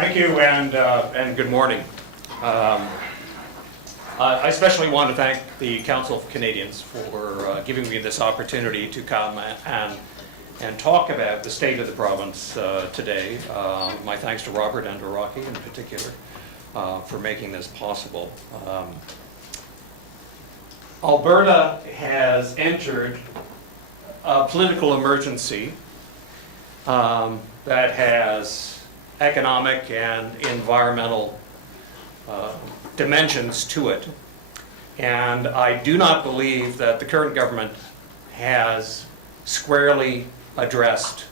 Thank you, and good morning. I especially want to thank the Council of Canadians for giving me this opportunity to come and talk about the state of the province today. My thanks to Robert and to Rocky in particular for making this possible. Alberta has entered a political emergency that has economic and environmental dimensions to it. And I do not believe that the current government has squarely addressed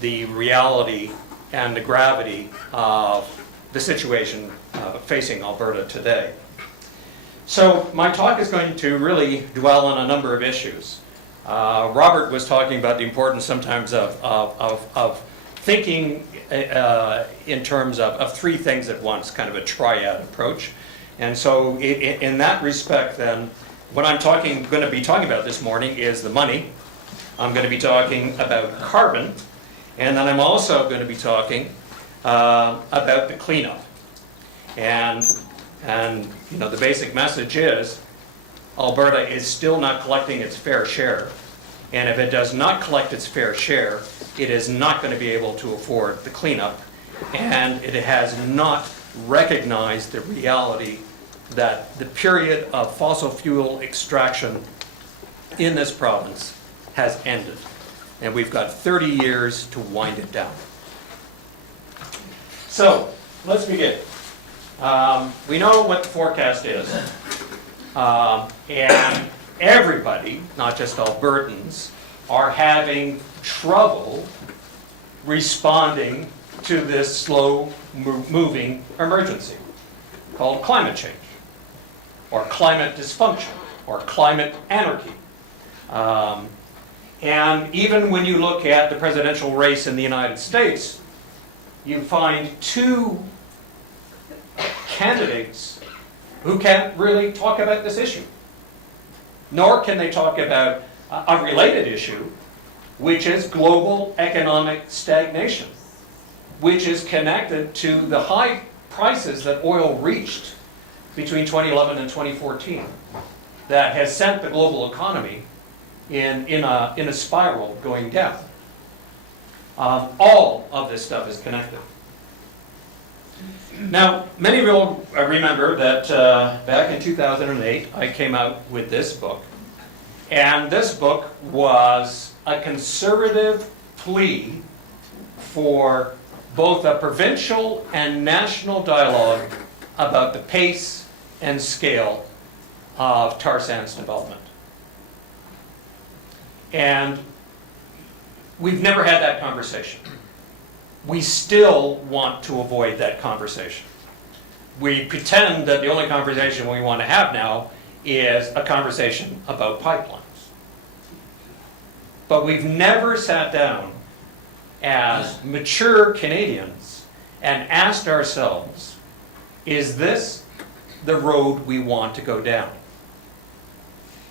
the reality and the gravity of the situation facing Alberta today. So my talk is going to really dwell on a number of issues. Robert was talking about the importance sometimes of thinking in terms of three things at once, kind of a triad approach. And so in that respect then, what I'm going to be talking about this morning is the money. I'm going to be talking about carbon, and then I'm also going to be talking about the cleanup. And you know, the basic message is Alberta is still not collecting its fair share. And if it does not collect its fair share, it is not going to be able to afford the cleanup. And it has not recognized the reality that the period of fossil fuel extraction in this province has ended. And we've got 30 years to wind it down. So, let's begin. We know what the forecast is. And everybody, not just Albertans, are having trouble responding to this slow-moving emergency called climate change, or climate dysfunction, or climate anarchy. And even when you look at the presidential race in the United States, you find two candidates who can't really talk about this issue. Nor can they talk about a related issue, which is global economic stagnation, which is connected to the high prices that oil reached between 2011 and 2014 that has sent the global economy in a spiral going down. All of this stuff is connected. Now, many of you will remember that back in 2008, I came out with this book. And this book was a conservative plea for both a provincial and national dialogue about the pace and scale of tar sands development. And we've never had that conversation. We still want to avoid that conversation. We pretend that the only conversation we want to have now is a conversation about pipelines. But we've never sat down as mature Canadians and asked ourselves, is this the road we want to go down?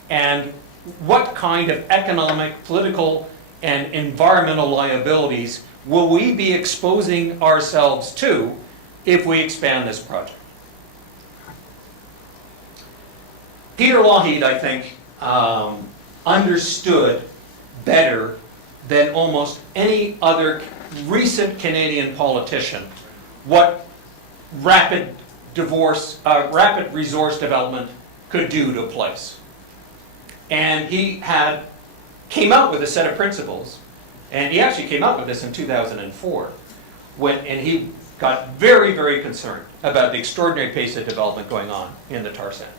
And what kind of economic, political, and environmental liabilities will we be exposing ourselves to if we expand this project? Peter Lougheed, I think, understood better than almost any other recent Canadian politician what rapid resource development could do to a place. And he came out with a set of principles, and he actually came out with this in 2004, and he got very, very concerned about the extraordinary pace of development going on in the tar sands.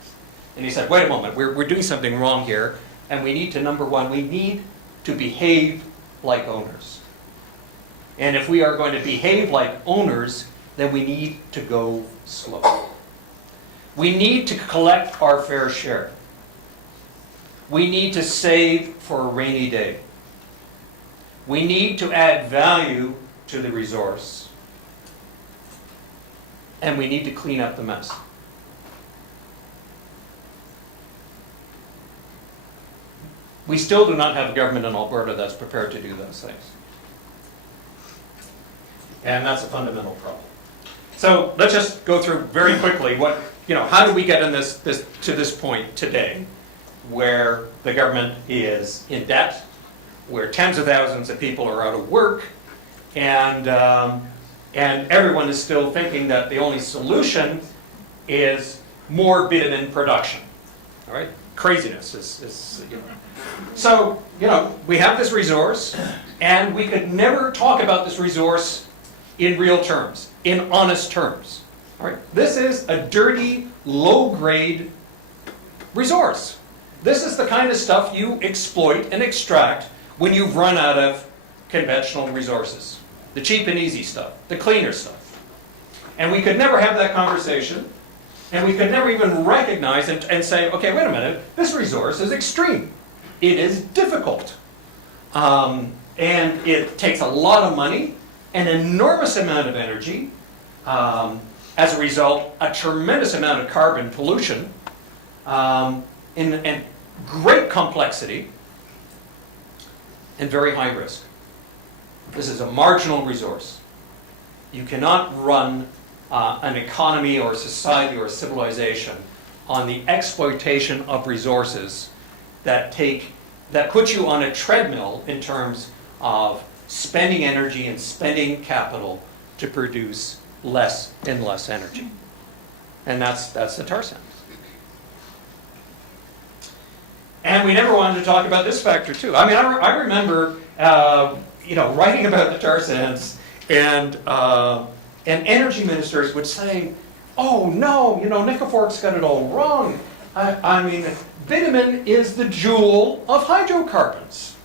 And he said, wait a moment, we're doing something wrong here, and we need to, number one, we need to behave like owners. And if we are going to behave like owners, then we need to go slow. We need to collect our fair share. We need to save for a rainy day. We need to add value to the resource. And we need to clean up the mess. We still do not have a government in Alberta that's prepared to do those things. And that's a fundamental problem. So let's just go through very quickly what, how do we get in to this point today where the government is in debt, where tens of thousands of people are out of work, and everyone is still thinking that the only solution is more bitumen production. All right, craziness is. So we have this resource, and we could never talk about this resource in real terms, in honest terms. All right, this is a dirty, low-grade resource. This is the kind of stuff you exploit and extract when you've run out of conventional resources. The cheap and easy stuff, the cleaner stuff. And we could never have that conversation, and we could never even recognize and say, okay, wait a minute, this resource is extreme. It is difficult. And it takes a lot of money, an enormous amount of energy, as a result, a tremendous amount of carbon pollution, and great complexity, and very high risk. This is a marginal resource. You cannot run an economy or society or civilization on the exploitation of resources that put you on a treadmill in terms of spending energy and spending capital to produce less and less energy. And that's the tar sands. And we never wanted to talk about this factor too. I mean, I remember writing about the tar sands, and energy ministers would say, "Oh no, Nikiforuk's got it all wrong. I mean, bitumen is the jewel of hydrocarbons."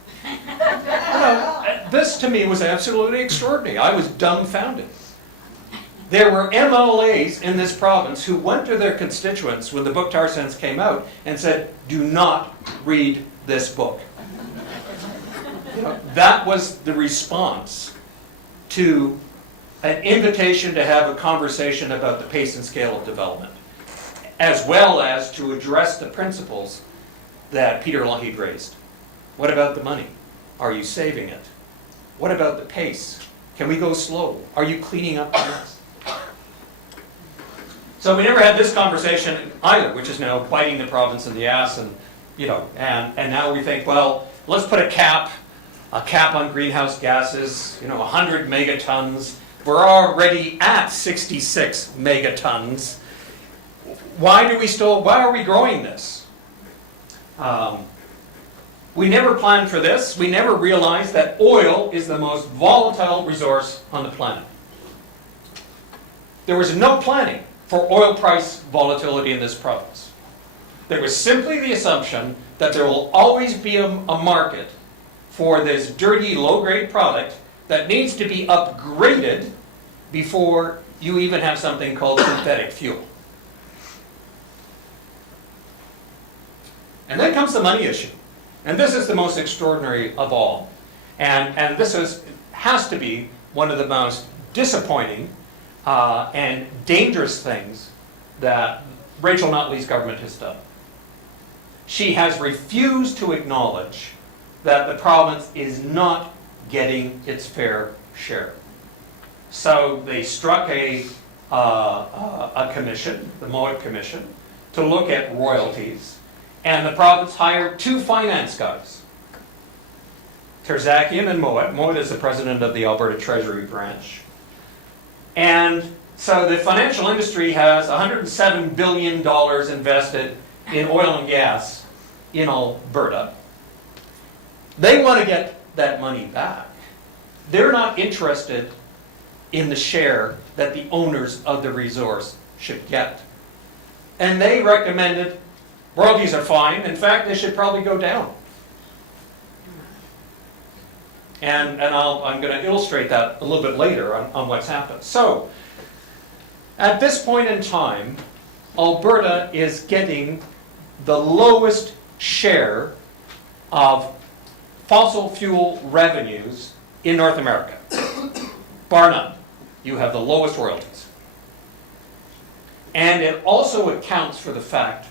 This to me was absolutely extraordinary. I was dumbfounded. There were MLAs in this province who went to their constituents when the book Tar Sands came out and said, "Do not read this book." That was the response to an invitation to have a conversation about the pace and scale of development, as well as to address the principles that Peter Lougheed raised. What about the money? Are you saving it? What about the pace? Can we go slow? Are you cleaning up the mess? So we never had this conversation either, which is now biting the province in the ass, and now we think, well, let's put a cap on greenhouse gases, 100 megatons. We're already at 66 megatons. Why are we growing this? We never planned for this. We never realized that oil is the most volatile resource on the planet. There was no planning for oil price volatility in this province. There was simply the assumption that there will always be a market for this dirty, low-grade product that needs to be upgraded before you even have something called synthetic fuel. And then comes the money issue. And this is the most extraordinary of all. And this has to be one of the most disappointing and dangerous things that Rachel Notley's government has done. She has refused to acknowledge that the province is not getting its fair share. So they struck a commission, the Mowat Commission, to look at royalties, and the province hired two finance guys, Terzakian and Mowat. Mowat is the president of the Alberta Treasury branch. And so the financial industry has $107 billion invested in oil and gas in Alberta. They want to get that money back. They're not interested in the share that the owners of the resource should get. And they recommended royalties are fine. In fact, they should probably go down. And I'm going to illustrate that a little bit later on what's happened. So, at this point in time, Alberta is getting the lowest share of fossil fuel revenues in North America. Bar none. You have the lowest royalties. And it also accounts for the fact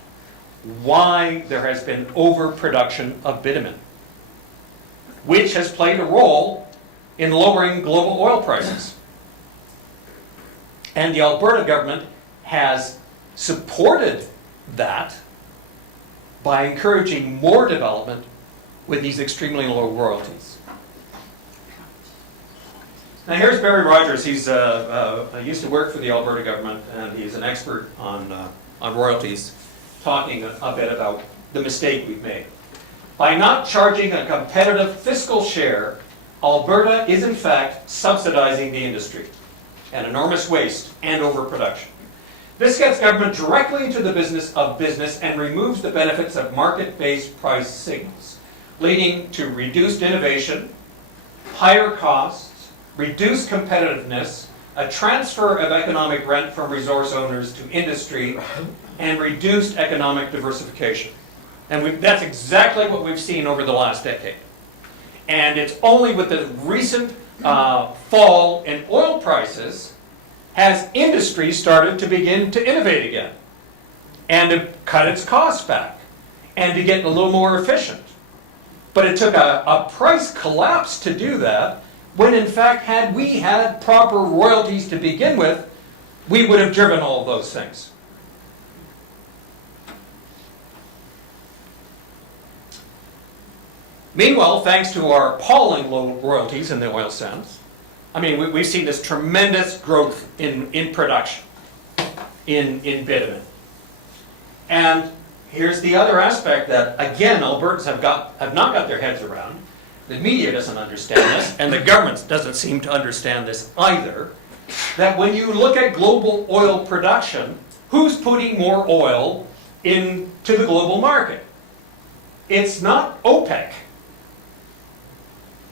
why there has been overproduction of bitumen, which has played a role in lowering global oil prices. And the Alberta government has supported that by encouraging more development with these extremely low royalties. Now here's Barry Rogers. He's used to work for the Alberta government, and he's an expert on royalties, talking a bit about the mistake we've made. By not charging a competitive fiscal share, Alberta is in fact subsidizing the industry, an enormous waste and overproduction. This gets government directly into the business of business and removes the benefits of market-based price signals, leading to reduced innovation, higher costs, reduced competitiveness, a transfer of economic rent from resource owners to industry, and reduced economic diversification. And that's exactly what we've seen over the last decade. And it's only with the recent fall in oil prices has industry started to begin to innovate again and to cut its costs back and to get a little more efficient. But it took a price collapse to do that, when in fact, had we had proper royalties to begin with, we would have driven all of those things. Meanwhile, thanks to our appalling low royalties in the oil sands, I mean, we've seen this tremendous growth in production, in bitumen. And here's the other aspect that, again, Albertans have not got their heads around. The media doesn't understand this, and the government doesn't seem to understand this either, that when you look at global oil production, who's putting more oil into the global market? It's not OPEC.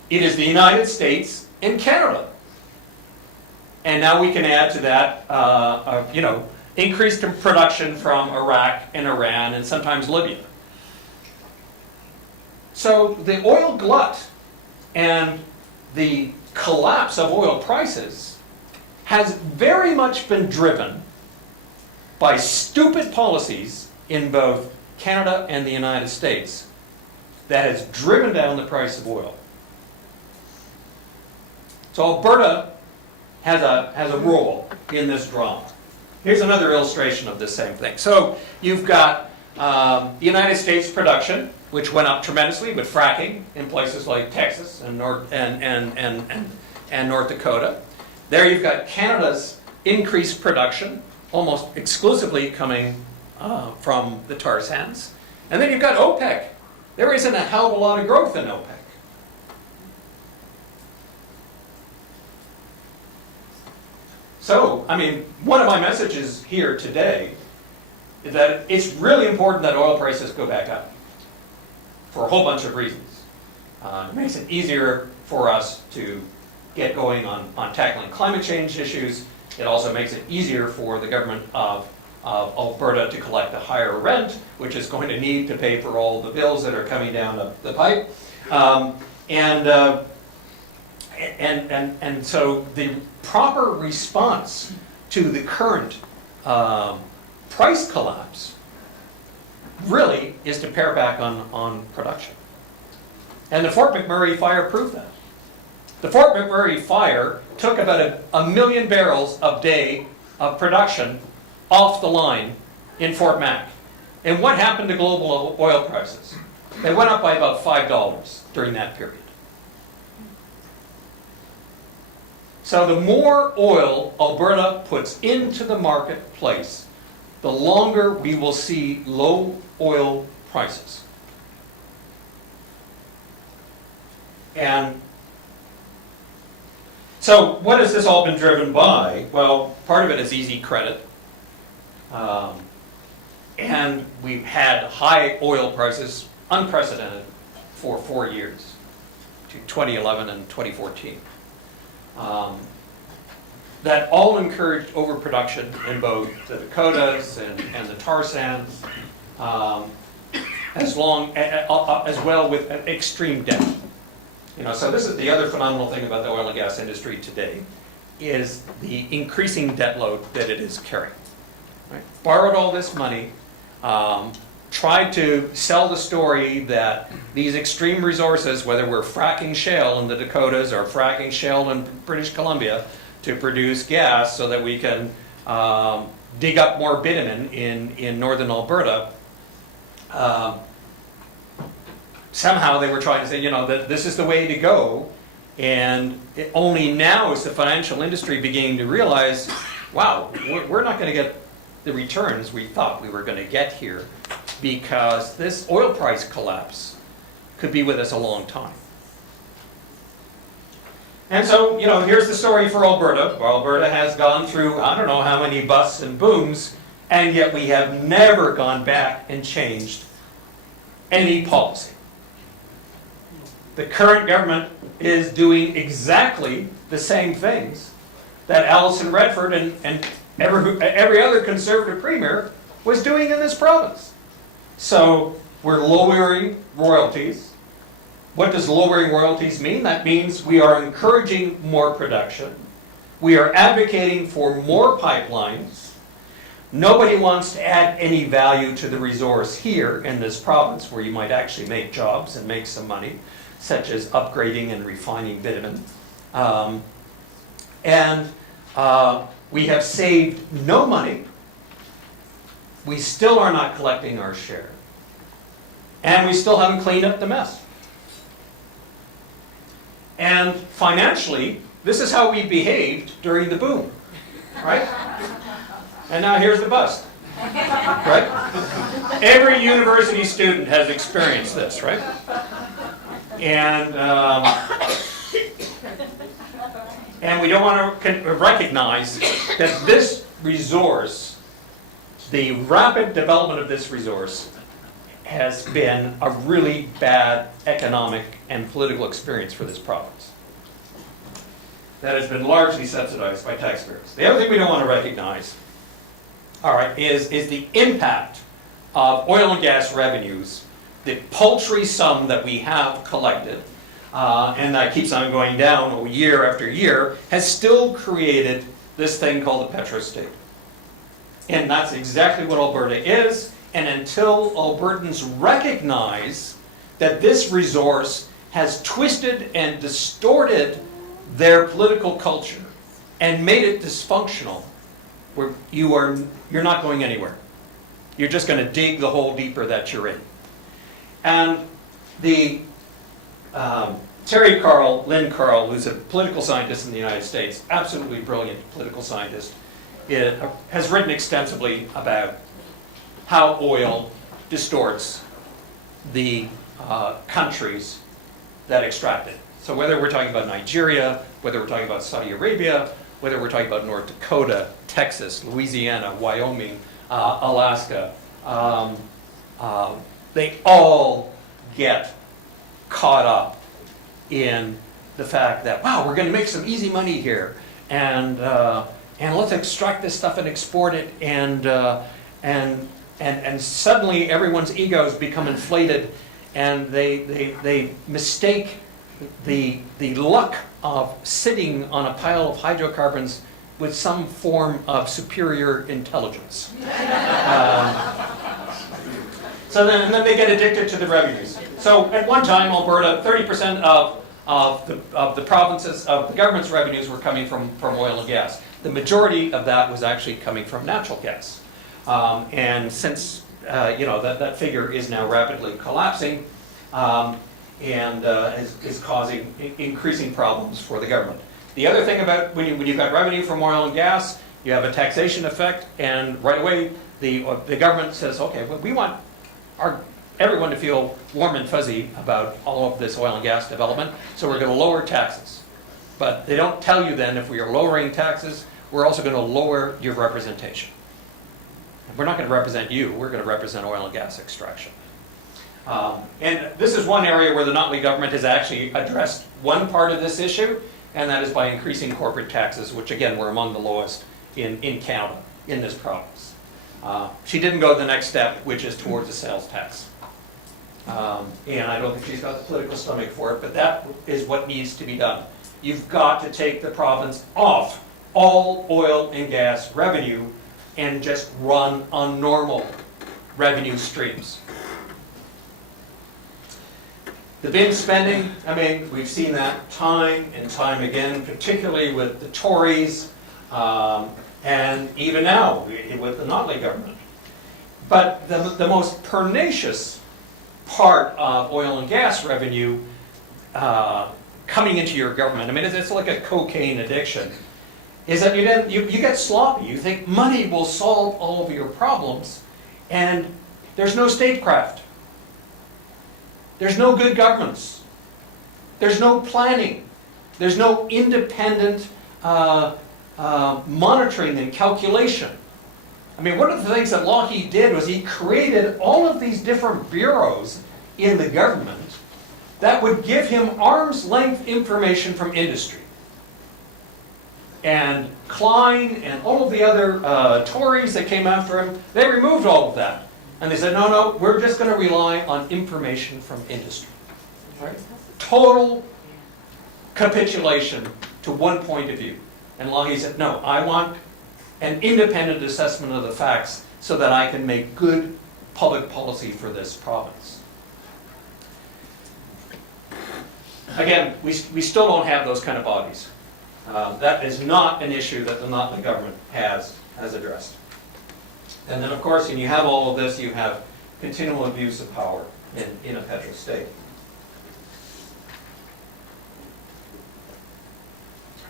It is the United States and Canada. And now we can add to that, increased production from Iraq and Iran and sometimes Libya. So the oil glut and the collapse of oil prices has very much been driven by stupid policies in both Canada and the United States that has driven down the price of oil. So Alberta has a role in this drama. Here's another illustration of this same thing. So you've got the United States production, which went up tremendously with fracking in places like Texas and North Dakota. There you've got Canada's increased production, almost exclusively coming from the tar sands. And then you've got OPEC. There isn't a hell of a lot of growth in OPEC. So, I mean, one of my messages here today is that it's really important that oil prices go back up for a whole bunch of reasons. It makes it easier for us to get going on tackling climate change issues. It also makes it easier for the government of Alberta to collect a higher rent, which is going to need to pay for all the bills that are coming down the pipe. And so the proper response to the current price collapse really is to pare back on production. And the Fort McMurray fire proved that. The Fort McMurray fire took about a million barrels a day of production off the line in Fort Mac. And what happened to global oil prices? They went up by about $5 during that period. So the more oil Alberta puts into the marketplace, the longer we will see low oil prices. And so what has this all been driven by? Well, part of it is easy credit. And we've had high oil prices, unprecedented, for 4 years, to 2011 and 2014. That all encouraged overproduction in both the Dakotas and the tar sands, as well with extreme debt. So this is the other phenomenal thing about the oil and gas industry today, is the increasing debt load that it is carrying. Right? Borrowed all this money, tried to sell the story that these extreme resources, whether we're fracking shale in the Dakotas or fracking shale in British Columbia, to produce gas so that we can dig up more bitumen in northern Alberta. Somehow they were trying to say, that this is the way to go, and only now is the financial industry beginning to realize, wow, we're not going to get the returns we thought we were going to get here, because this oil price collapse could be with us a long time. And so, here's the story for Alberta. Alberta has gone through, I don't know how many busts and booms, and yet we have never gone back and changed any policy. The current government is doing exactly the same things that Alison Redford and every other Conservative premier was doing in this province. So we're lowering royalties. What does lowering royalties mean? That means we are encouraging more production. We are advocating for more pipelines. Nobody wants to add any value to the resource here in this province, where you might actually make jobs and make some money, such as upgrading and refining bitumen. We have saved no money. We still are not collecting our share. And we still haven't cleaned up the mess. And financially, this is how we behaved during the boom, right? And now here's the bust, right? Every university student has experienced this, right? And we don't want to recognize that this resource, the rapid development of this resource, has been a really bad economic and political experience for this province that has been largely subsidized by taxpayers. The other thing we don't want to recognize, all right, is the impact of oil and gas revenues, the paltry sum that we have collected, and that keeps on going down year after year, has still created this thing called the petrostate. And that's exactly what Alberta is. And until Albertans recognize that this resource has twisted and distorted their political culture and made it dysfunctional, you're not going anywhere. You're just going to dig the hole deeper that you're in. And the Lynn Carl, who's a political scientist in the United States, absolutely brilliant political scientist, has written extensively about how oil distorts the countries that extract it. So whether we're talking about Nigeria, whether we're talking about Saudi Arabia, whether we're talking about North Dakota, Texas, Louisiana, Wyoming, Alaska, they all get caught up in the fact that, wow, we're going to make some easy money here, and let's extract this stuff and export it, and suddenly everyone's egos become inflated, and they mistake the luck of sitting on a pile of hydrocarbons with some form of superior intelligence. And then they get addicted to the revenues. So at one time, Alberta, 30% of the provinces, of the government's revenues were coming from oil and gas. The majority of that was actually coming from natural gas. And since that figure is now rapidly collapsing, and is causing increasing problems for the government. The other thing about when you've got revenue from oil and gas, you have a taxation effect, and right away the government says, okay, well, we want everyone to feel warm and fuzzy about all of this oil and gas development, so we're going to lower taxes. But they don't tell you then, if we are lowering taxes, we're also going to lower your representation. We're not going to represent you, we're going to represent oil and gas extraction. And this is one area where the Notley government has actually addressed one part of this issue, and that is by increasing corporate taxes, which again were among the lowest in Canada, in this province. She didn't go the next step, which is towards a sales tax. And I don't think she's got the political stomach for it, but that is what needs to be done. You've got to take the province off all oil and gas revenue and just run on normal revenue streams. The bin spending, I mean, we've seen that time and time again, particularly with the Tories, and even now with the Notley government. But the most pernicious part of oil and gas revenue coming into your government, I mean, it's like a cocaine addiction, is that you get sloppy. You think money will solve all of your problems, and there's no statecraft. There's no good governance. There's no planning. There's no independent monitoring and calculation. I mean, one of the things that Lockheed did was he created all of these different bureaus in the government that would give him arm's length information from industry. And Klein and all of the other Tories that came after him, they removed all of that. And they said, no, we're just going to rely on information from industry. Right? Total capitulation to one point of view. And Lockheed said, no, I want an independent assessment of the facts so that I can make good public policy for this province. Again, we still don't have those kind of bodies. That is not an issue that the Notley government has addressed. And then, of course, when you have all of this, you have continual abuse of power in a petrostate.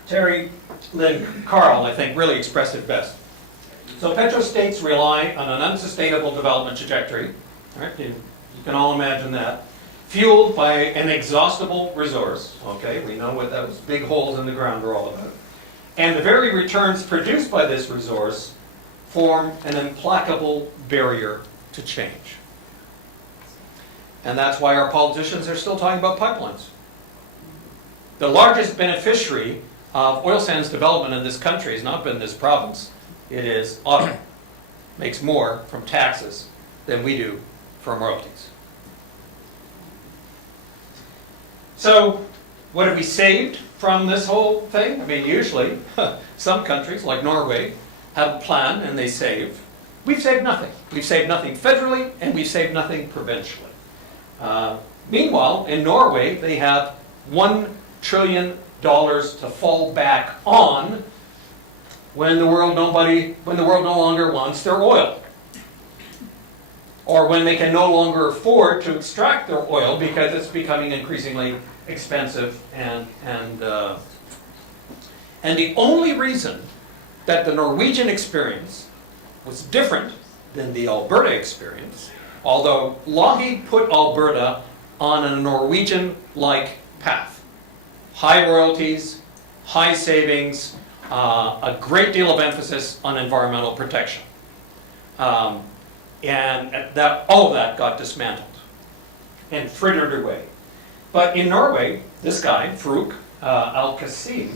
Terry Lynn Carl, I think, really expressed it best. So petrostates rely on an unsustainable development trajectory. Right? You can all imagine that. Fueled by an inexhaustible resource. Okay, we know what those big holes in the ground are all about. And the very returns produced by this resource form an implacable barrier to change. And that's why our politicians are still talking about pipelines. The largest beneficiary of oil sands development in this country has not been this province. It is Ottawa. Makes more from taxes than we do from royalties. So, what have we saved from this whole thing? I mean, usually, some countries, like Norway, have a plan and they save. We've saved nothing. We've saved nothing federally and we've saved nothing provincially. Meanwhile, in Norway, they have $1 trillion to fall back on when the world no longer wants their oil. Or when they can no longer afford to extract their oil because it's becoming increasingly expensive and the only reason that the Norwegian experience was different than the Alberta experience, although Lockheed put Alberta on a Norwegian-like path. High royalties, high savings, a great deal of emphasis on environmental protection. And all of that got dismantled and frittered away. But in Norway, this guy, Faruk Al-Qasim,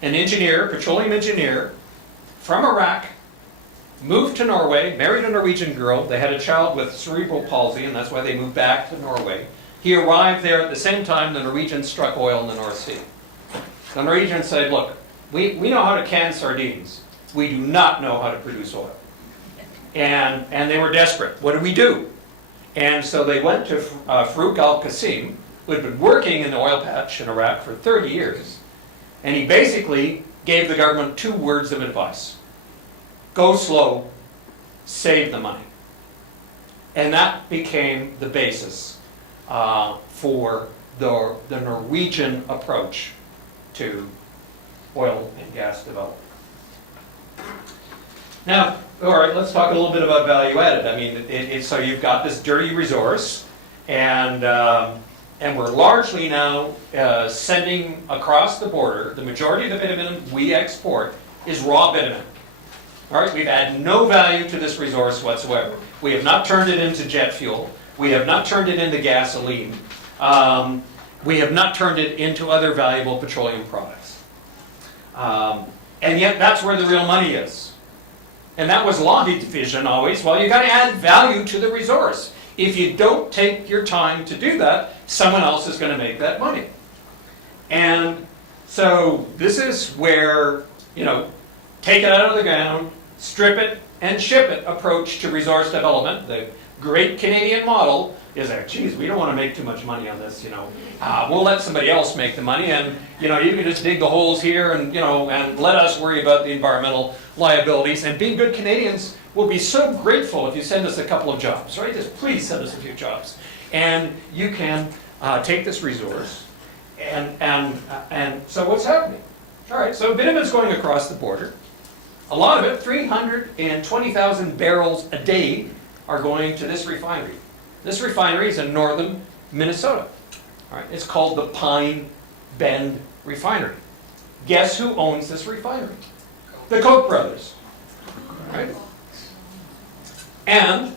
an engineer, petroleum engineer from Iraq, moved to Norway, married a Norwegian girl. They had a child with cerebral palsy, and that's why they moved back to Norway. He arrived there at the same time the Norwegians struck oil in the North Sea. The Norwegians said, look, we know how to can sardines. We do not know how to produce oil. And they were desperate. What do we do? And so they went to Faruk Al-Qasim, who had been working in the oil patch in Iraq for 30 years. And he basically gave the government 2 words of advice. Go slow, save the money. And that became the basis for the Norwegian approach to oil and gas development. Now, all right, let's talk a little bit about value added. I mean, so you've got this dirty resource, and we're largely now sending across the border, the majority of the bitumen we export is raw bitumen. All right, we've added no value to this resource whatsoever. We have not turned it into jet fuel. We have not turned it into gasoline. We have not turned it into other valuable petroleum products. And yet that's where the real money is. And that was Lockheed's vision always. Well, you've got to add value to the resource. If you don't take your time to do that, someone else is going to make that money. And so this is where, take it out of the ground, strip it, and ship it approach to resource development. great Canadian model is that, geez, we don't want to make too much money on this, we'll let somebody else make the money, and, you can just dig the holes here and, and let us worry about the environmental liabilities. And being good Canadians, we'll be so grateful if you send us a couple of jobs, right? Just please send us a few jobs. And you can take this resource, and so what's happening? All right, so bitumen's going across the border. A lot of it, 320,000 barrels a day, are going to this refinery. This refinery is in northern Minnesota. All right, it's called the Pine Bend Refinery. Guess who owns this refinery? The Koch brothers. All right? And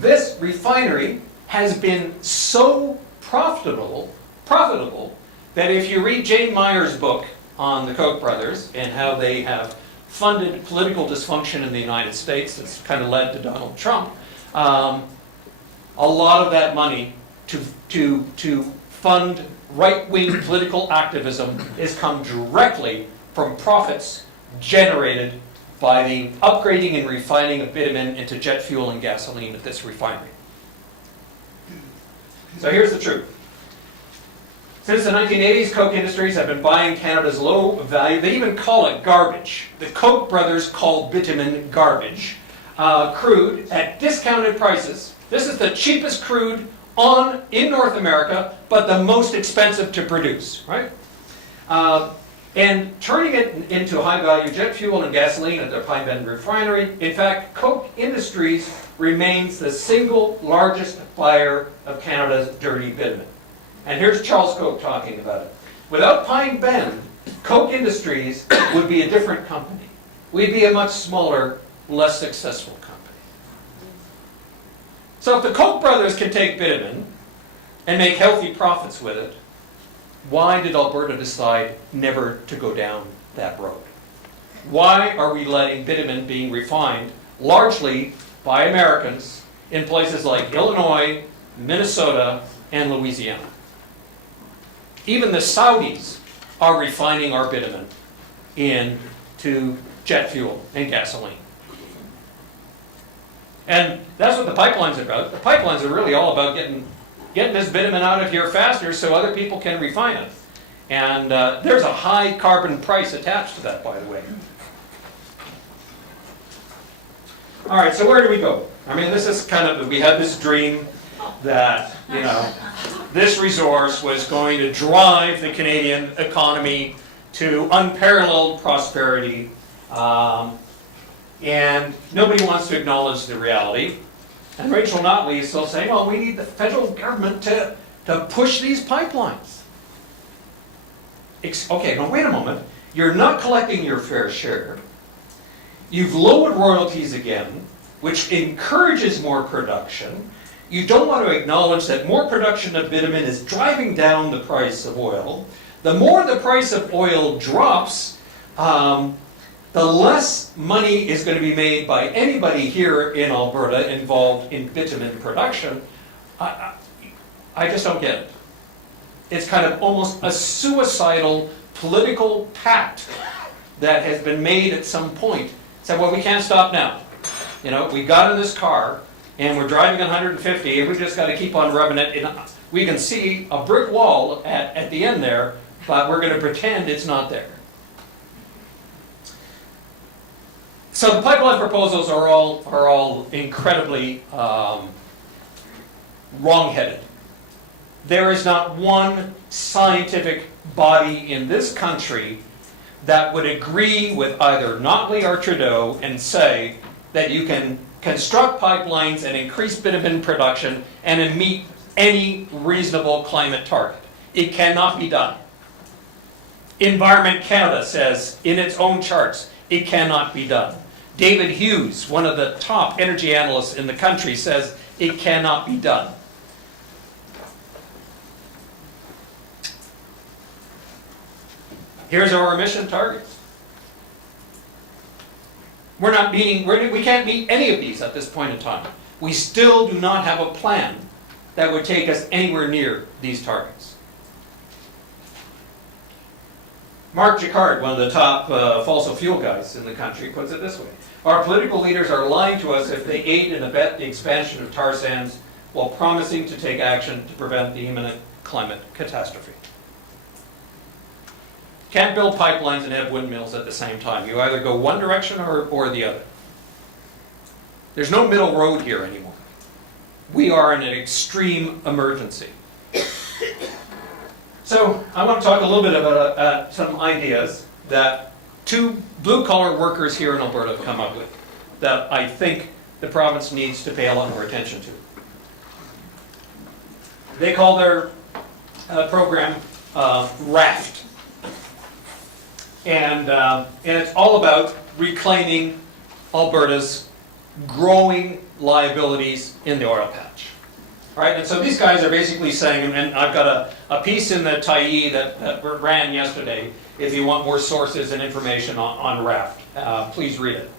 this refinery has been so profitable that if you read Jane Mayer's book on the Koch brothers and how they have funded political dysfunction in the United States that's kind of led to Donald Trump, a lot of that money to fund right-wing political activism has come directly from profits generated by the upgrading and refining of bitumen into jet fuel and gasoline at this refinery. So here's the truth. Since the 1980s, Koch Industries have been buying Canada's low value, they even call it garbage. The Koch brothers call bitumen garbage. Crude at discounted prices. This is the cheapest crude in North America, but the most expensive to produce, right? And turning it into high-value jet fuel and gasoline at their Pine Bend refinery. In fact, Koch Industries remains the single largest buyer of Canada's dirty bitumen. And here's Charles Koch talking about it. Without Pine Bend, Koch Industries would be a different company. We'd be a much smaller, less successful company. So if the Koch brothers can take bitumen and make healthy profits with it, why did Alberta decide never to go down that road? Why are we letting bitumen being refined largely by Americans in places like Illinois, Minnesota, and Louisiana? Even the Saudis are refining our bitumen into jet fuel and gasoline. And that's what the pipelines are about. The pipelines are really all about getting this bitumen out of here faster so other people can refine it. And there's a high carbon price attached to that, by the way. All right, so where do we go? I mean, this is kind of, we had this dream that, this resource was going to drive the Canadian economy to unparalleled prosperity. And nobody wants to acknowledge the reality. And Rachel Notley is still saying, well, we need the federal government to push these pipelines. Okay, now wait a moment. You're not collecting your fair share. You've lowered royalties again, which encourages more production. You don't want to acknowledge that more production of bitumen is driving down the price of oil. The more the price of oil drops, the less money is going to be made by anybody here in Alberta involved in bitumen production. I just don't get it. It's kind of almost a suicidal political pact that has been made at some point. Said, well, we can't stop now. We got in this car and we're driving 150 and we just got to keep on rubbing it. We can see a brick wall at the end there, but we're going to pretend it's not there. So the pipeline proposals are all incredibly wrong-headed. There is not one scientific body in this country that would agree with either Notley or Trudeau and say that you can construct pipelines and increase bitumen production and meet any reasonable climate target. It cannot be done. Environment Canada says in its own charts, it cannot be done. David Hughes, one of the top energy analysts in the country, says it cannot be done. Here's our emission targets. We can't meet any of these at this point in time. We still do not have a plan that would take us anywhere near these targets. Mark Jacquard, one of the top fossil fuel guys in the country, puts it this way. Our political leaders are lying to us if they aid and abet the expansion of tar sands while promising to take action to prevent the imminent climate catastrophe. Can't build pipelines and have windmills at the same time. You either go one direction or the other. There's no middle road here anymore. We are in an extreme emergency. So I want to talk a little bit about some ideas that two blue-collar workers here in Alberta have come up with that I think the province needs to pay a lot more attention to. They call their program RAFT. And it's all about reclaiming Alberta's growing liabilities in the oil patch. Right? And so these guys are basically saying, and I've got a piece in the Tyee that ran yesterday, if you want more sources and information on RAFT, please read it.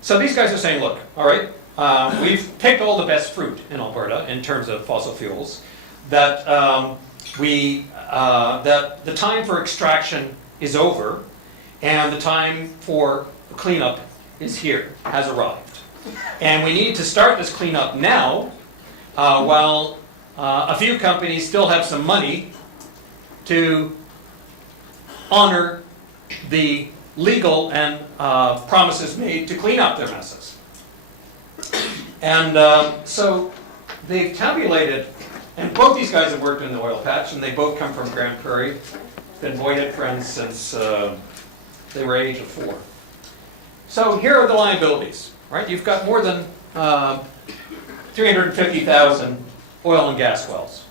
So these guys are saying, look, all right, we've picked all the best fruit in Alberta in terms of fossil fuels, that that the time for extraction is over, and the time for cleanup is here, has arrived. And we need to start this cleanup now, while a few companies still have some money to honor the legal and promises made to clean up their messes. And so they've tabulated, and both these guys have worked in the oil patch, and they both come from Grand Prairie, been boyhood friends since they were age of 4. So here are the liabilities, right? You've got more than 350,000 oil and gas wells.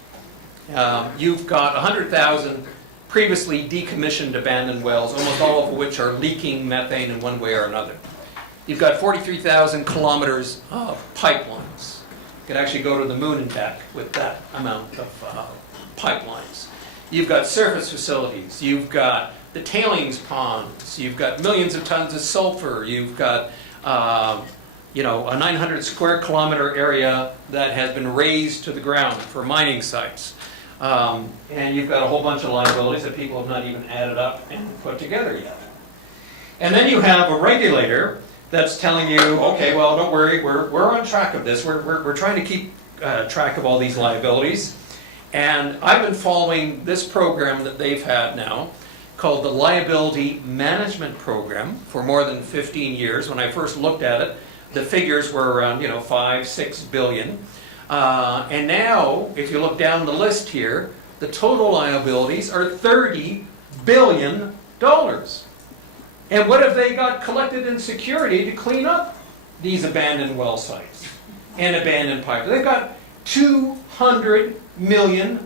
You've got 100,000 previously decommissioned abandoned wells, almost all of which are leaking methane in one way or another. You've got 43,000 kilometers of pipelines. You could actually go to the moon and back with that amount of pipelines. You've got surface facilities. You've got the tailings ponds. You've got millions of tons of sulfur. You've got a 900 square kilometer area that has been razed to the ground for mining sites. And you've got a whole bunch of liabilities that people have not even added up and put together yet. And then you have a regulator that's telling you, okay, well, don't worry, we're on track of this. We're trying to keep track of all these liabilities. And I've been following this program that they've had now called the Liability Management Program for more than 15 years. When I first looked at it, the figures were around, 5-6 billion. And now, if you look down the list here, the total liabilities are $30 billion. And what have they got collected in security to clean up these abandoned well sites and abandoned pipelines? They've got $200 million.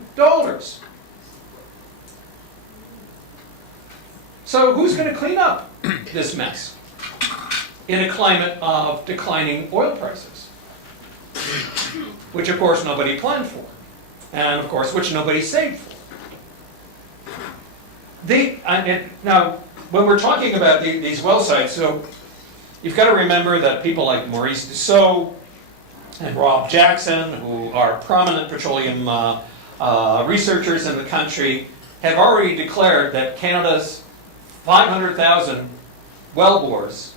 So who's going to clean up this mess in a climate of declining oil prices? Which of course nobody planned for, and of course which nobody saved for. Now, when we're talking about these well sites, so you've got to remember that people like Maurice Dussault and Rob Jackson, who are prominent petroleum researchers in the country, have already declared that Canada's 500,000 well bores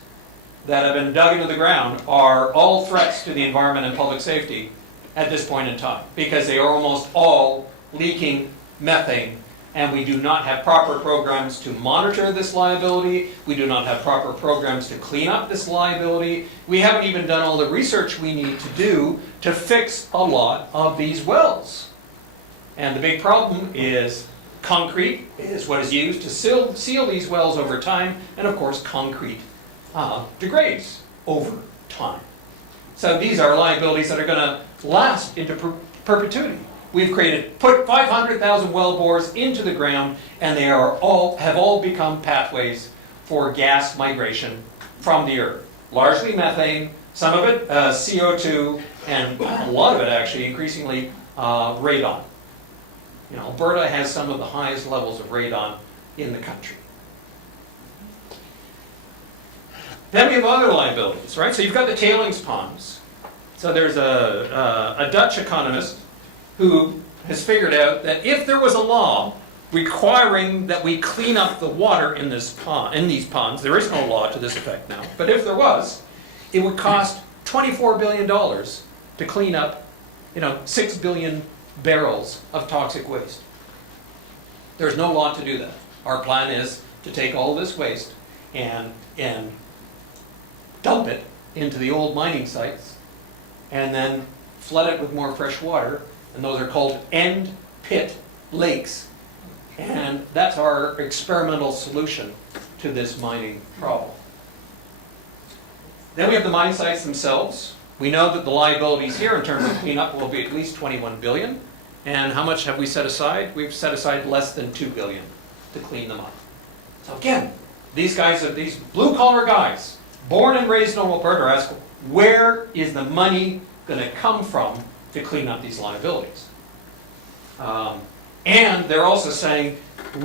that have been dug into the ground are all threats to the environment and public safety at this point in time, because they are almost all leaking methane, and we do not have proper programs to monitor this liability. We do not have proper programs to clean up this liability. We haven't even done all the research we need to do to fix a lot of these wells. And the big problem is concrete is what is used to seal these wells over time, and of course concrete degrades over time. So these are liabilities that are going to last into perpetuity. We've put 500,000 well bores into the ground, and they have all become pathways for gas migration from the earth. Largely methane, some of it CO2, and a lot of it actually increasingly radon. Alberta has some of the highest levels of radon in the country. Then we have other liabilities, right? So you've got the tailings ponds. So there's a Dutch economist who has figured out that if there was a law requiring that we clean up the water in this pond, in these ponds. There is no law to this effect now, but if there was, it would cost $24 billion to clean up, 6 billion barrels of toxic waste. There's no law to do that. Our plan is to take all this waste and dump it into the old mining sites and then flood it with more fresh water, and those are called end pit lakes. And that's our experimental solution to this mining problem. Then we have the mine sites themselves. We know that the liabilities here in terms of cleanup will be at least 21 billion. And how much have we set aside? We've set aside less than 2 billion to clean them up. So again, these guys are these blue-collar guys, born and raised in Alberta, are asking, where is the money going to come from to clean up these liabilities? And they're also saying,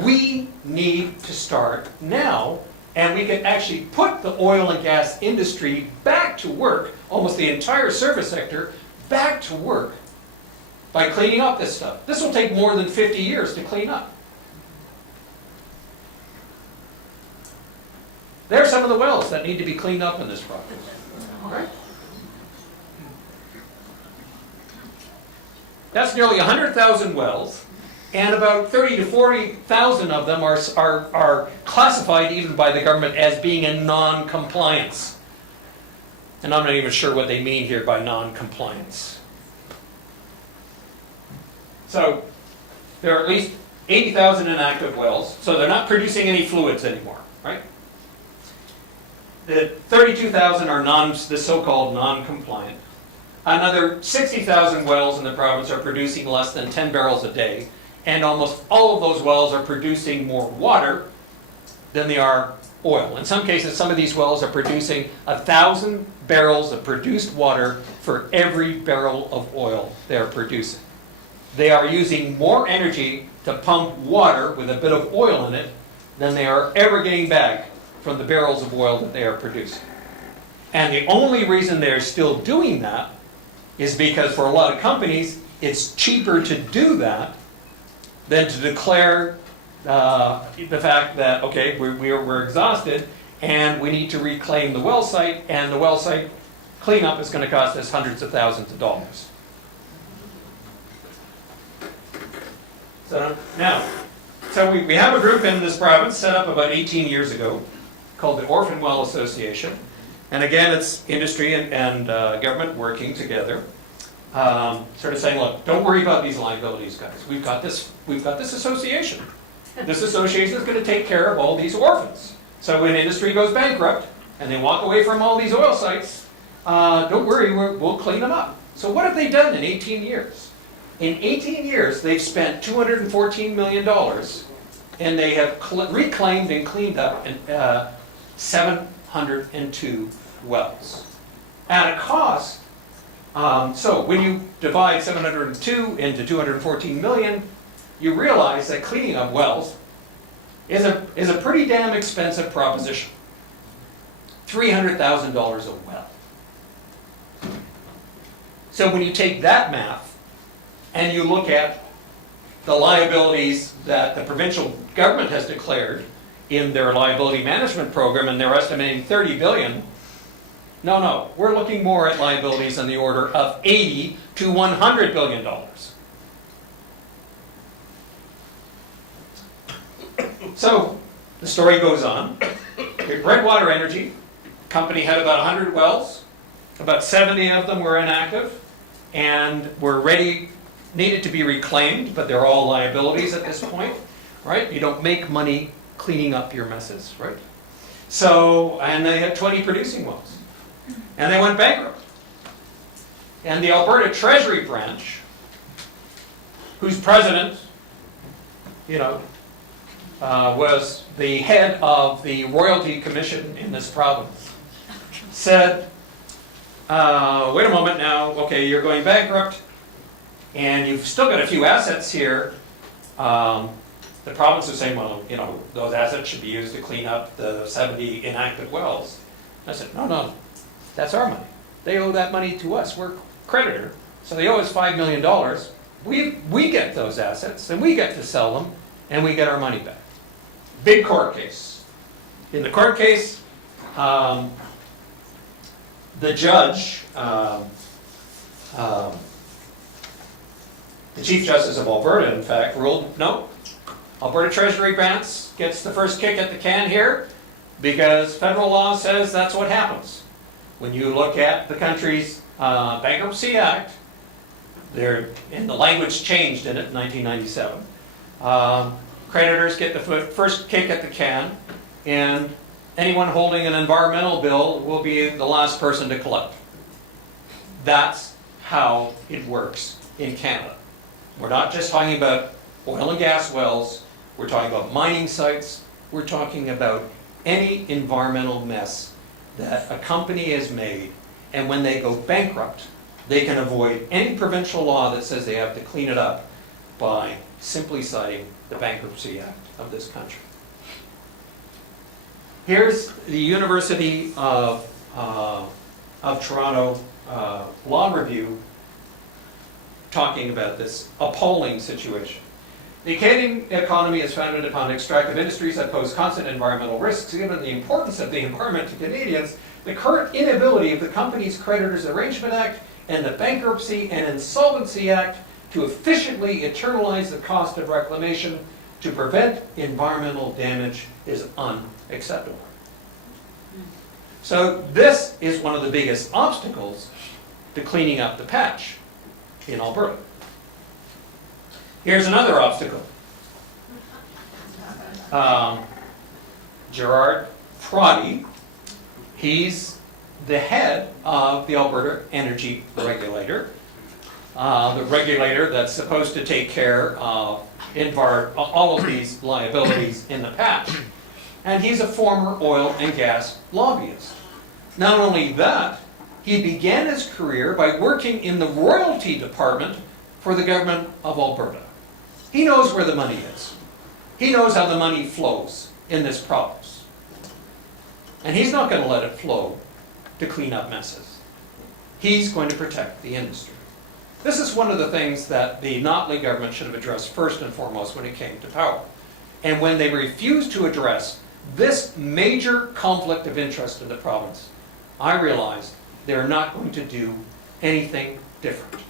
we need to start now, and we can actually put the oil and gas industry back to work, almost the entire service sector, back to work by cleaning up this stuff. This will take more than 50 years to clean up. There are some of the wells that need to be cleaned up in this project. Right? That's nearly 100,000 wells, and about 30 to 40,000 of them are classified even by the government as being in non-compliance. And I'm not even sure what they mean here by non-compliance. So there are at least 80,000 inactive wells, so they're not producing any fluids anymore, right? The 32,000 are the so-called non-compliant. Another 60,000 wells in the province are producing less than 10 barrels a day, and almost all of those wells are producing more water than they are oil. In some cases, some of these wells are producing 1,000 barrels of produced water for every barrel of oil they're producing. They are using more energy to pump water with a bit of oil in it than they are ever getting back from the barrels of oil that they are producing. And the only reason they're still doing that is because for a lot of companies, it's cheaper to do that than to declare the fact that, okay, we're exhausted and we need to reclaim the well site, and the well site cleanup is going to cost us hundreds of thousands of dollars. So we have a group in this province set up about 18 years ago called the Orphan Well Association. And again, it's industry and government working together, sort of saying, look, don't worry about these liabilities, guys. We've got this association. This association is going to take care of all these orphans. So when industry goes bankrupt and they walk away from all these oil sites, don't worry, we'll clean them up. So what have they done in 18 years? In 18 years, they've spent $214 million, and they have reclaimed and cleaned up 702 wells. At a cost, so when you divide 702 into 214 million, you realize that cleaning up wells is a pretty damn expensive proposition. $300,000 a well. So when you take that math, and you look at the liabilities that the provincial government has declared in their liability management program, and they're estimating 30 billion. No, we're looking more at liabilities in the order of 80 to 100 billion dollars. So the story goes on. Redwater Energy company had about 100 wells. About 70 of them were inactive and were needed to be reclaimed, but they're all liabilities at this point, right? You don't make money cleaning up your messes, right? So, and they had 20 producing wells. And they went bankrupt. And the Alberta Treasury branch, whose president, was the head of the royalty commission in this province, said, wait a moment now, okay, you're going bankrupt, and you've still got a few assets here. The province is saying, well, those assets should be used to clean up the 70 inactive wells. I said, no, that's our money. They owe that money to us. We're creditor. So they owe us $5 million. We get those assets, and we get to sell them, and we get our money back. Big court case. In the court case, the judge, the Chief Justice of Alberta, in fact, ruled, no, Alberta Treasury Grants gets the first kick at the can here because federal law says that's what happens. When you look at the country's Bankruptcy Act, and the language changed in it in 1997, creditors get the first kick at the can, and anyone holding an environmental bill will be the last person to collect. That's how it works in Canada. We're not just talking about oil and gas wells, we're talking about mining sites, we're talking about any environmental mess that a company has made, and when they go bankrupt, they can avoid any provincial law that says they have to clean it up by simply citing the Bankruptcy Act of this country. Here's the University of Toronto Law Review talking about this appalling situation. The Canadian economy is founded upon extractive industries that pose constant environmental risks. Given the importance of the environment to Canadians, the current inability of the Companies Creditors Arrangement Act and the Bankruptcy and Insolvency Act to efficiently internalize the cost of reclamation to prevent environmental damage is unacceptable. So this is one of the biggest obstacles to cleaning up the patch in Alberta. Here's another obstacle. Gerard Proddy, he's the head of the Alberta Energy Regulator, the regulator that's supposed to take care of all of these liabilities in the patch. And he's a former oil and gas lobbyist. Not only that, he began his career by working in the royalty department for the government of Alberta. He knows where the money is. He knows how the money flows in this province. And he's not going to let it flow to clean up messes. He's going to protect the industry. This is one of the things that the Notley government should have addressed first and foremost when it came to power. And when they refused to address this major conflict of interest in the province, I realized they're not going to do anything different.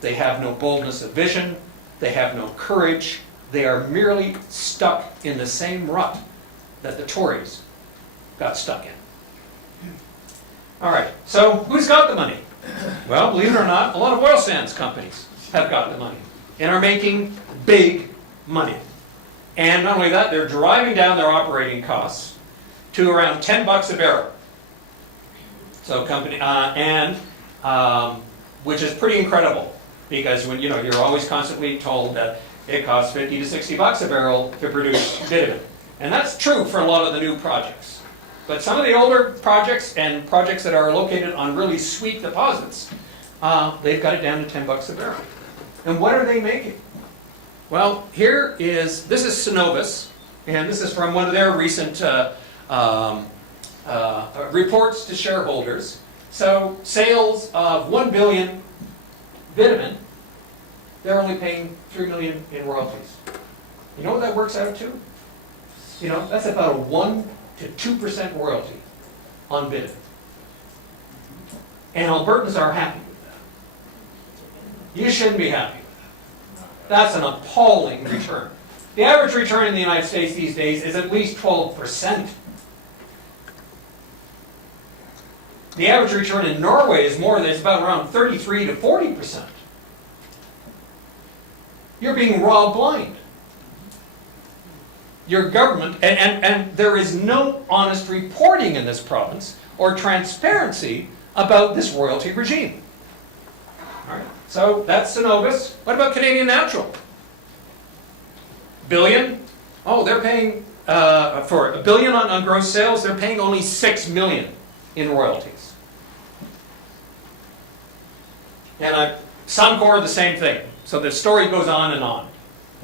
They have no boldness of vision, they have no courage, they are merely stuck in the same rut that the Tories got stuck in. All right, so who's got the money? Well, believe it or not, a lot of oil sands companies have got the money and are making big money. And not only that, they're driving down their operating costs to around $10 a barrel. So which is pretty incredible, because when you're always constantly told that it costs $50 to $60 a barrel to produce bitumen, and that's true for a lot of the new projects. But some of the older projects and projects that are located on really sweet deposits, they've got it down to $10 a barrel. And what are they making? Well, this is Synovus, and this is from one of their recent reports to shareholders. So sales of 1 billion bitumen, they're only paying 3 million in royalties. You know what that works out to? That's about a 1 to 2% royalty on bitumen. And Albertans are happy with that. You shouldn't be happy with that. That's an appalling return. The average return in the United States these days is at least 12%. The average return in Norway is it's about around 33 to 40%. You're being robbed blind. Your government, and there is no honest reporting in this province or transparency about this royalty regime. All right, so that's Synovus. What about Canadian Natural? Billion? Oh, they're paying, for $1 billion on gross sales, they're paying only $6 million in royalties. And Suncor, the same thing. So the story goes on and on.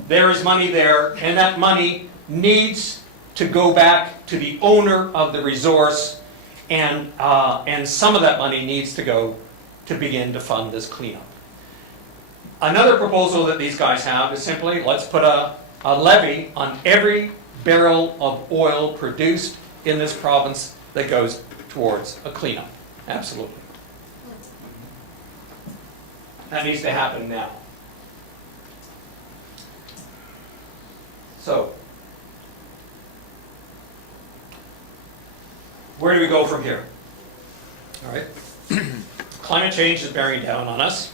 There is money there, and that money needs to go back to the owner of the resource, and some of that money needs to go to begin to fund this cleanup. Another proposal that these guys have is simply, let's put a a levy on every barrel of oil produced in this province that goes towards a cleanup. Absolutely. That needs to happen now. So, where do we go from here? All right. Climate change is bearing down on us.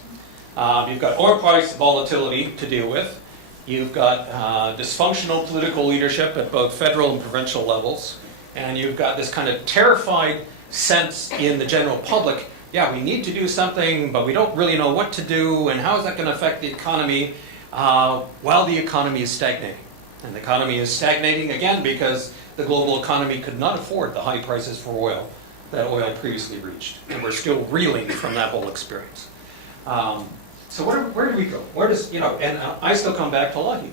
You've got oil price volatility to deal with. You've got dysfunctional political leadership at both federal and provincial levels. And you've got this kind of terrified sense in the general public, yeah, we need to do something, but we don't really know what to do, and how is that going to affect the economy while the economy is stagnating. And the economy is stagnating again because the global economy could not afford the high prices for oil that oil previously reached. And we're still reeling from that whole experience. So where do we go? Where does, and I still come back to Lockheed.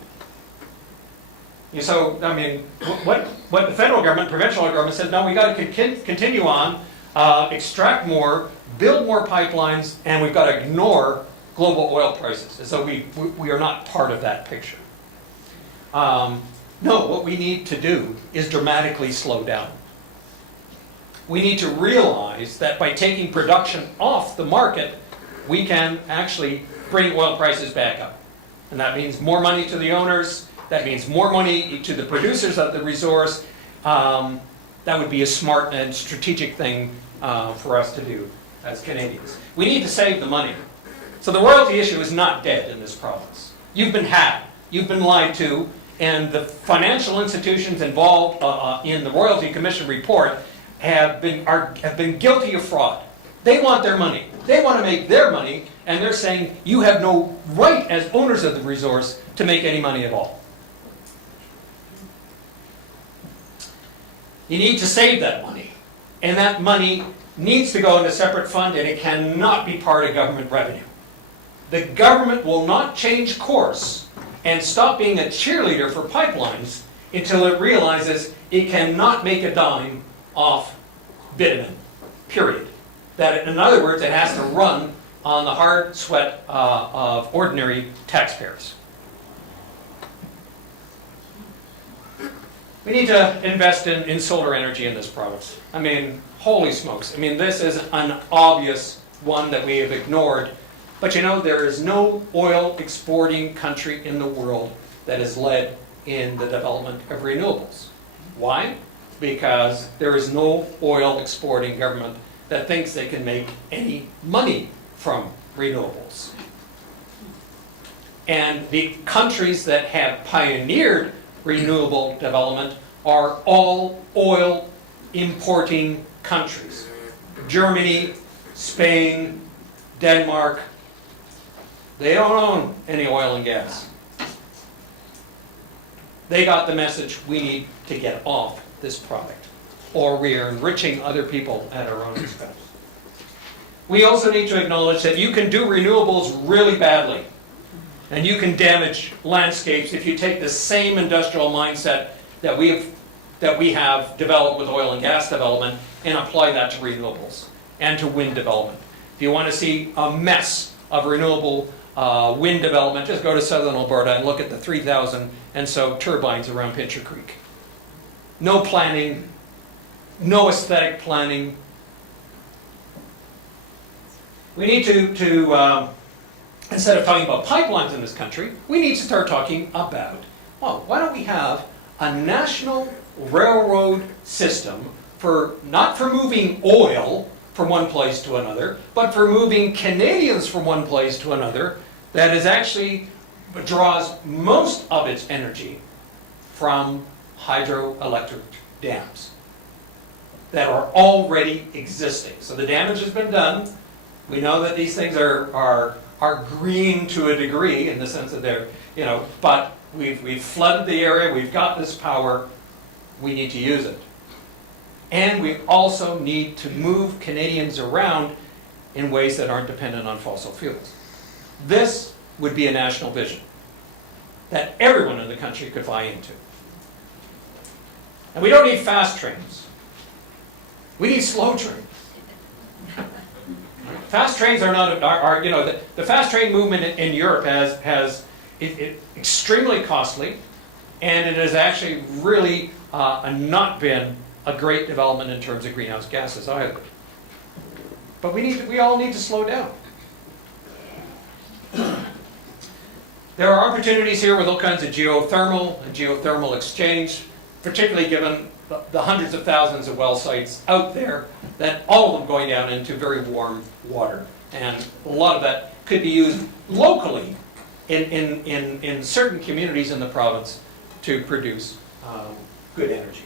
So, I mean, what the federal government, provincial government says, no, we got to continue on, extract more, build more pipelines, and we've got to ignore global oil prices. And so we are not part of that picture. No, what we need to do is dramatically slow down. We need to realize that by taking production off the market, we can actually bring oil prices back up. And that means more money to the owners, that means more money to the producers of the resource. That would be a smart and strategic thing for us to do as Canadians. We need to save the money. So the royalty issue is not dead in this province. You've been hacked, you've been lied to, and the financial institutions involved in the Royalty Commission report have been guilty of fraud. They want their money. They want to make their money, and they're saying you have no right as owners of the resource to make any money at all. You need to save that money, and that money needs to go in a separate fund, and it cannot be part of government revenue. The government will not change course and stop being a cheerleader for pipelines until it realizes it cannot make a dime off bitumen, period. That, in other words, it has to run on the hard sweat of ordinary taxpayers. We need to invest in solar energy in this province. I mean, holy smokes. I mean, this is an obvious one that we have ignored. But there is no oil exporting country in the world that has led in the development of renewables. Why? Because there is no oil exporting government that thinks they can make any money from renewables. And the countries that have pioneered renewable development are all oil importing countries. Germany, Spain, Denmark. They don't own any oil and gas. They got the message, we need to get off this product, or we are enriching other people at our own expense. We also need to acknowledge that you can do renewables really badly, and you can damage landscapes if you take the same industrial mindset that we have developed with oil and gas development and apply that to renewables and to wind development. If you want to see a mess of renewable wind development, just go to southern Alberta and look at the 3,000 and so turbines around Pincher Creek. No planning, no aesthetic planning. We need to instead of talking about pipelines in this country, we need to start talking about, well, why don't we have a national railroad system not for moving oil from one place to another, but for moving Canadians from one place to another, that is actually draws most of its energy from hydroelectric dams that are already existing. So the damage has been done. We know that these things are green to a degree in the sense that they're, but we've flooded the area, we've got this power, we need to use it. And we also need to move Canadians around in ways that aren't dependent on fossil fuels. This would be a national vision that everyone in the country could buy into. And we don't need fast trains. We need slow trains. Fast trains are not, the fast train movement in Europe has extremely costly. And it has actually really not been a great development in terms of greenhouse gases either. But we all need to slow down. There are opportunities here with all kinds of geothermal and geothermal exchange, particularly given the hundreds of thousands of well sites out there, that all of them going down into very warm water. And a lot of that could be used locally in certain communities in the province to produce good energy.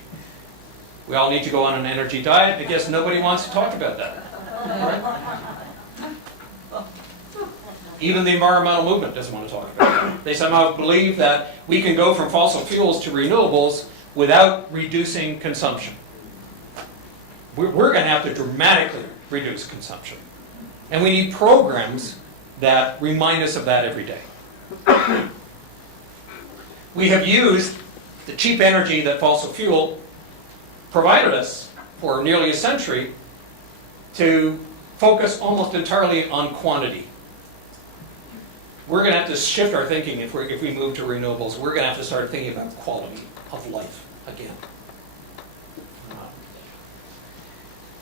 We all need to go on an energy diet. I guess nobody wants to talk about that. Right? Even the environmental movement doesn't want to talk about that. They somehow believe that we can go from fossil fuels to renewables without reducing consumption. We're going to have to dramatically reduce consumption. And we need programs that remind us of that every day. We have used the cheap energy that fossil fuel provided us for nearly a century to focus almost entirely on quantity. We're going to have to shift our thinking if we move to renewables. We're going to have to start thinking about quality of life again.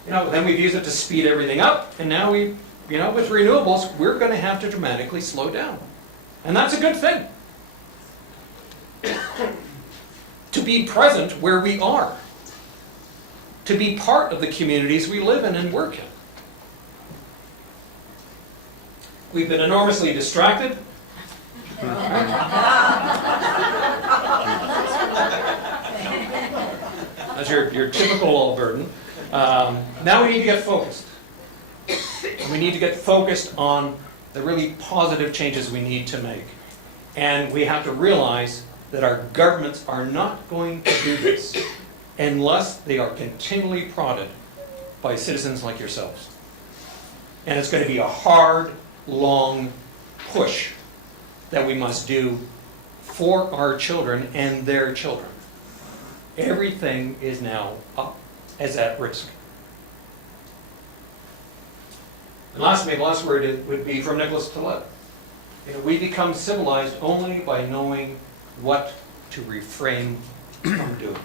Then we've used it to speed everything up, and now with renewables, we're going to have to dramatically slow down. And that's a good thing. To be present where we are. To be part of the communities we live in and work in. We've been enormously distracted. That's your typical Albertan. Now we need to get focused. And we need to get focused on the really positive changes we need to make. And we have to realize that our governments are not going to do this unless they are continually prodded by citizens like yourselves. And it's going to be a hard, long push that we must do for our children and their children. Everything is now is at risk. And lastly, the last word would be from Nicholas Taleb. We become civilized only by knowing what to refrain from doing.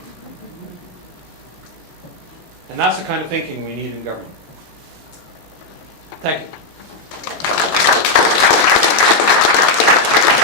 And that's the kind of thinking we need in government. Thank you.